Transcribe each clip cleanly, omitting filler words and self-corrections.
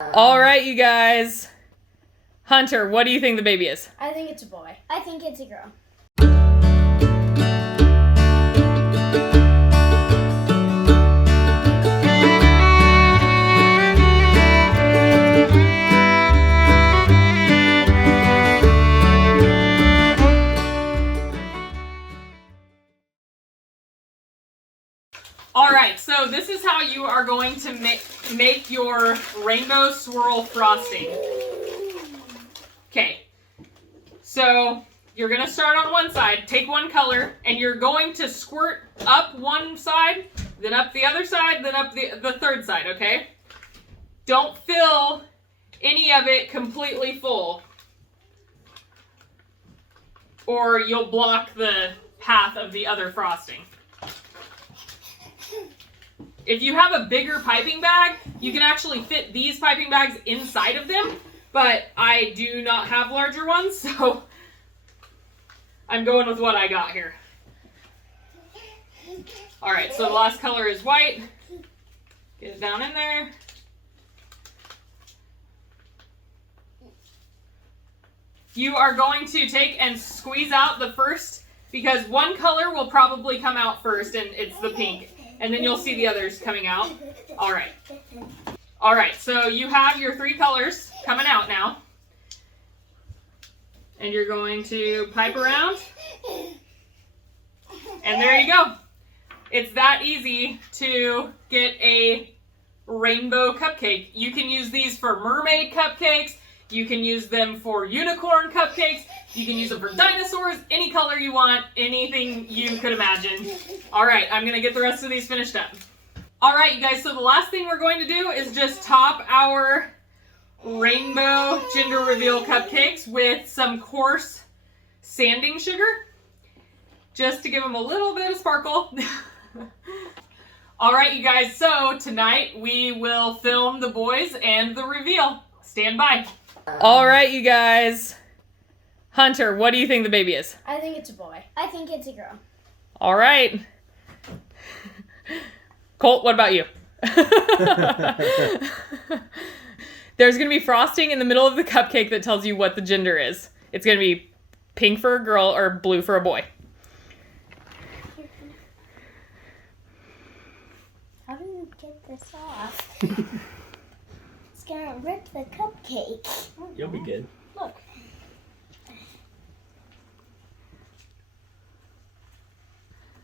All right, you guys. Hunter, what do you think the baby is? I think it's a boy. I think it's a girl. All right, so this is how you are going to make your rainbow swirl frosting. Okay, so you're gonna start on one side, take one color, and you're going to squirt up one side, then up the other side, then up the third side, okay? Don't fill any of it completely full, or you'll block the path of the other frosting. If you have a bigger piping bag, you can actually fit these piping bags inside of them, but I do not have larger ones, so I'm going with what I got here. All right, so the last color is white. Get it down in there. You are going to take and squeeze out the first, because one color will probably come out first, and it's the pink. And then you'll see the others coming out. All right. All right, so you have your three colors coming out now. And you're going to pipe around. And there you go. It's that easy to get a rainbow cupcake. You can use these for mermaid cupcakes. You can use them for unicorn cupcakes. You can use them for dinosaurs, any color you want, anything you could imagine. All right, I'm gonna get the rest of these finished up. All right, you guys, so the last thing we're going to do is just top our rainbow gender reveal cupcakes with some coarse sanding sugar, just to give them a little bit of sparkle. All right, you guys, so tonight we will film the boys and the reveal. Stand by. All right, you guys. Hunter, what do you think the baby is? I think it's a boy. I think it's a girl. All right. Colt, what about you? There's going to be frosting in the middle of the cupcake that tells you what the gender is. It's going to be pink for a girl or blue for a boy. How do you get this off? It's gonna rip the cupcake. You'll be good. Look.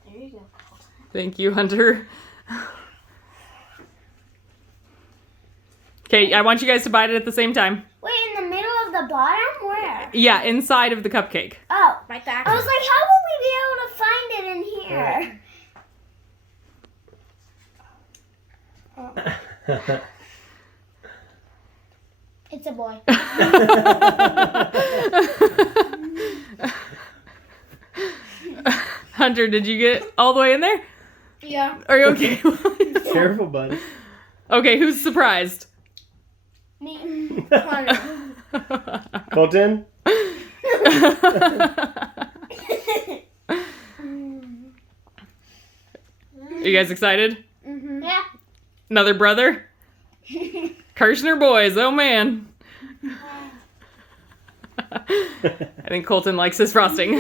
There you go. Thank you, Hunter. Okay, I want you guys to bite it at the same time. Wait, in the middle of the bottom? Where? Yeah, inside of the cupcake. Oh, Right there. I was like, how will we be able to find it in here? It's a boy. Hunter, did you get all the way in there? Yeah. Are you okay? Careful, buddy. Okay, who's surprised? Me. Colton? Are you guys excited? Mm-hmm. Yeah. Another brother? Kirshner boys, oh man. I think Colton likes his frosting.